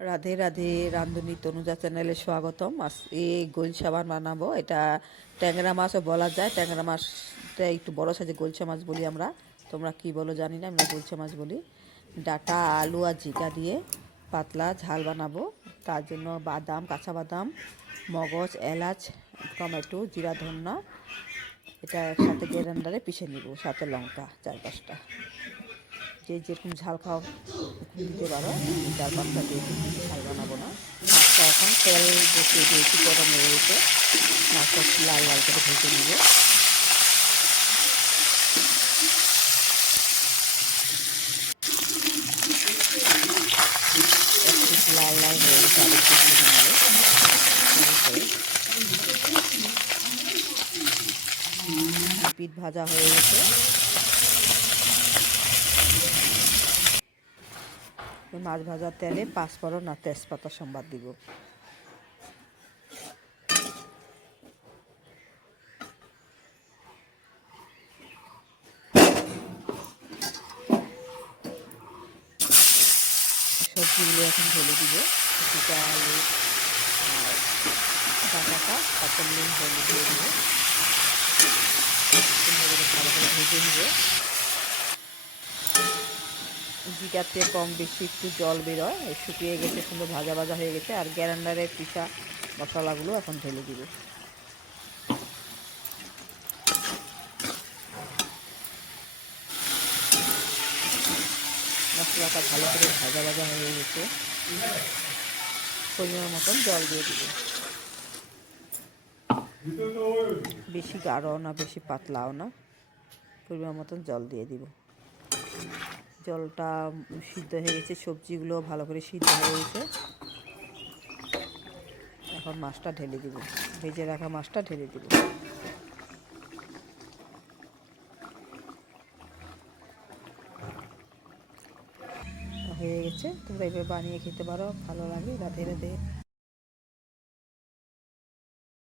রাধে রাধে, রান্ধুনি তনুজা চ্যানেলে স্বাগতম। এই গোলসা মাছ বানাবো। এটা ট্যাংরা মাছও বলা যায়। ট্যাংরা মাছটা একটু বড় সাইজে গোলসা মাছ বলি আমরা। তোমরা কি বলো জানি না, আমরা গোলসা মাছ বলি। ডাটা, আলু আর জিরা দিয়ে পাতলা ঝাল বানাবো। তার জন্য বাদাম, কাঁচা বাদাম, মগজ, এলাচ, টমেটো, জিরা, ধনিয়া এটা একসাথে গ্রাইন্ডারে পিষে নিব, সাথে লঙ্কা 4-5টা। যে যেরকম ঝাল খাও দিতে পারো। 4-5টা দিয়েছি, বেশি ঝাল বানাবো না। মাছটা এখন তেল বসিয়ে দিয়েছি, গরম হয়ে গেছে। মাছটা একটু লাল লাল করে ভেজে নিব। একটু লাল লাল হয়ে গেছে, আরেকটু ভেজে নিব। পিঠ ভাজা হয়ে গেছে। মাছ ভাজার তেলে 5 ফোড়ন আর তেজপাতা সম্বাদ দিব। সবজিগুলো এখন ঢেলে দিব। কিছুটা আলু আর ডাঁটাটা, তারপর নুন হলুদ দিয়ে দিব। ভালো করে ভেজে নিব। জিরাতে কম বেশি একটু জল বেরোয়, শুকিয়ে গেছে, সুন্দর ভাজা ভাজা হয়ে গেছে। আর গ্রাইন্ডারে পিষা মশলাগুলো এখন ঢেলে দিব। মশলাটা ভালো করে ভাজা ভাজা হয়ে গেছে। পরিমাণ মতন জল দিয়ে দিব। বেশি গাঢ়ও না, বেশি পাতলাও না, পরিমাণ মতন জল দিয়ে দিব। জলটা সিদ্ধ হয়ে গেছে, সবজিগুলো ভালো করে সিদ্ধ হয়ে গেছে। এখন মাছটা ঢেলে দিব, ভেজে রাখা মাছটা ঢেলে দিব। হয়ে গেছে। তোমরা এভাবে বানিয়ে খেতে পারো, ভালো লাগে। রাধে রাধে।